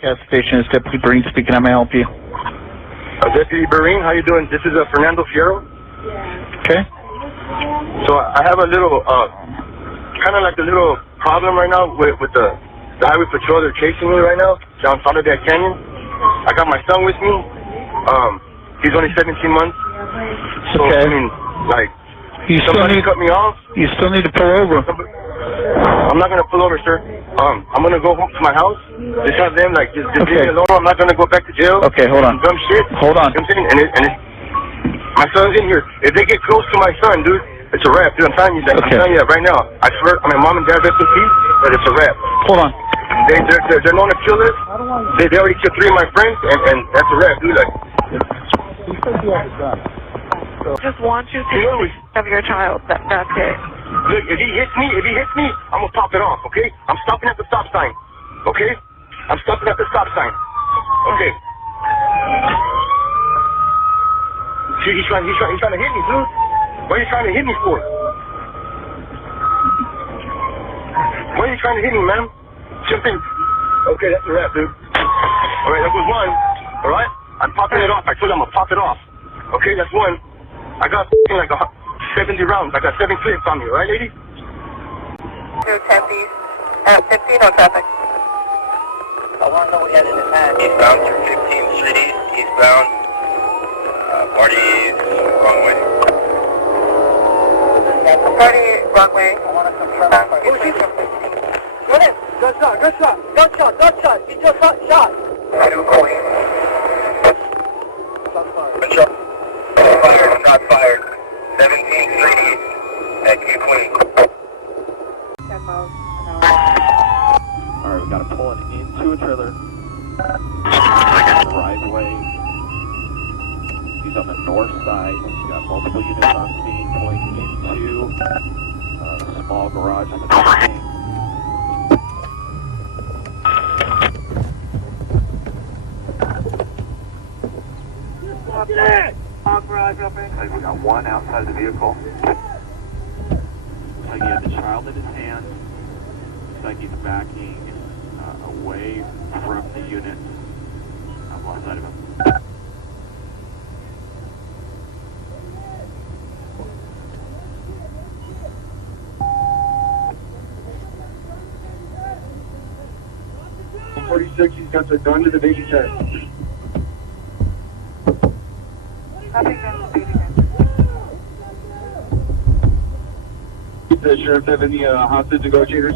gas station. It's Deputy Breen speaking. How may I help you? Deputy Breen, how you doing? This is Fernando Fierro. Okay. So I have a little, kind of like a little problem right now with the highway patrol. They're chasing me right now down Soledad Canyon. I got my son with me. He's only 17 months. So, Okay. I mean, like, You still somebody need cut me off. You still need to pull over. I'm not gonna pull over, sir. I'm gonna go home to my house. Just have them like just leave Okay. me alone. I'm not gonna go back to jail. Okay, hold on. Dumb shit. Hold on. You know what I'm saying? And my son's in here. If they get close to my son, dude, it's a wrap, dude. I'm telling you that. Okay. I'm telling you that right now. I swear, I mean, mom and dad rest in peace, but it's a wrap. Hold on. They're known to kill us. They already killed 3 of my friends, and that's a wrap, dude. Like, Just want you to have your child. That's it. look, if he hits me, I'm gonna pop it off. Okay? I'm stopping at the stop sign. Okay? I'm stopping at the stop sign. Okay. See, he's trying to hit me, dude. What are you trying to hit me for? Why are you trying to hit me, man? Something. Okay, that's a wrap, dude. All right, that was one. All right, I'm popping it off. I told you I'm gonna pop it off. Okay, that's one. I got like 70 rounds. I got 7 clips on me, right, lady? 210 15 on traffic. How long are we headed in that? Eastbound through 15th Street East, eastbound. Party wrong way. Party wrong way. I want to confirm my Go ahead. Good shot. You just got shot. Two going. Good shot. Shot fired. 17th Street East at Q20. 10 miles an hour. Alright, we gotta pull it into a trailer. Driveway. He's on the north side. He's got multiple units on scene going into a small garage in the building. We got one outside the vehicle. Looks like he had the child in his hand. Looks like he's backing away from the unit on one side of him. He's got the gun to the baby chest. The sheriff have any hostage negotiators?